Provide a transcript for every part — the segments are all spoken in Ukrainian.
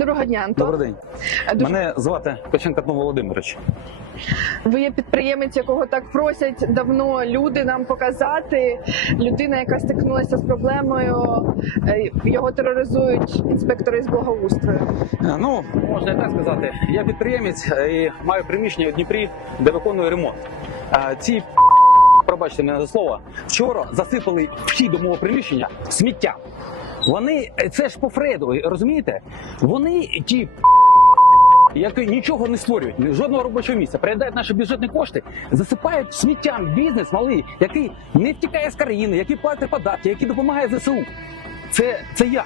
Доброго дня, Антон. Добрий день. Е, Дуже... Мене звати Печенко Володимирович. Ви є підприємець, якого так просять давно люди нам показати. Людина, яка стикнулася з проблемою, е, його тероризують інспектори з благоустрою. Е, Ну, можна і так сказати. Я підприємець і маю приміщення у Дніпрі, де виконую ремонт. Ці пробачте мене за слово, вчора засипали вхід до мого приміщення сміття. Вони це ж по Фреду, розумієте? Вони ті. Які нічого не створюють, жодного робочого місця, передають наші бюджетні кошти, засипають сміттям бізнес малий, який не втікає з країни, який платить податки, який допомагає ЗСУ. Це, це я.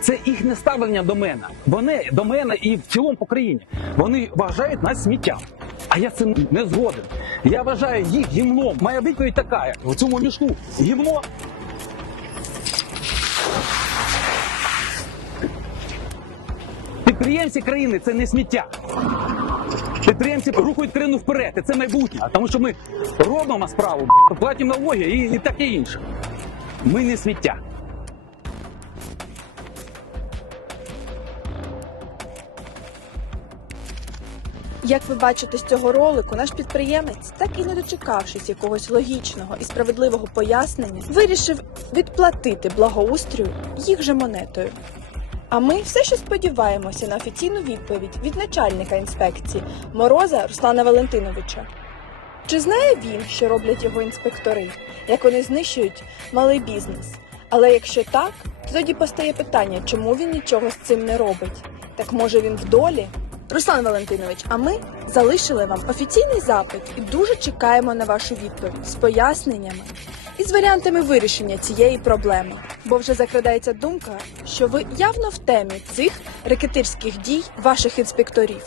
Це їхнє ставлення до мене. Вони до мене і в цілому по країні. Вони вважають нас сміттям. А я цим не згоден. Я вважаю їх гімном. Моя відповідь така в цьому мішку гімно. Підприємці країни це не сміття. Підприємці рухають країну вперед, і це майбутнє. Тому що ми робимо справу, платимо налоги і, і таке інше. Ми не сміття. Як ви бачите з цього ролику, наш підприємець, так і не дочекавшись якогось логічного і справедливого пояснення, вирішив відплатити благоустрою їх же монетою. А ми все ще сподіваємося на офіційну відповідь від начальника інспекції Мороза Руслана Валентиновича. Чи знає він, що роблять його інспектори, як вони знищують малий бізнес? Але якщо так, то тоді постає питання, чому він нічого з цим не робить? Так може він в долі? Руслан Валентинович, а ми залишили вам офіційний запит і дуже чекаємо на вашу відповідь з поясненнями і з варіантами вирішення цієї проблеми. Бо вже закрадається думка, що ви явно в темі цих рекетирських дій ваших інспекторів.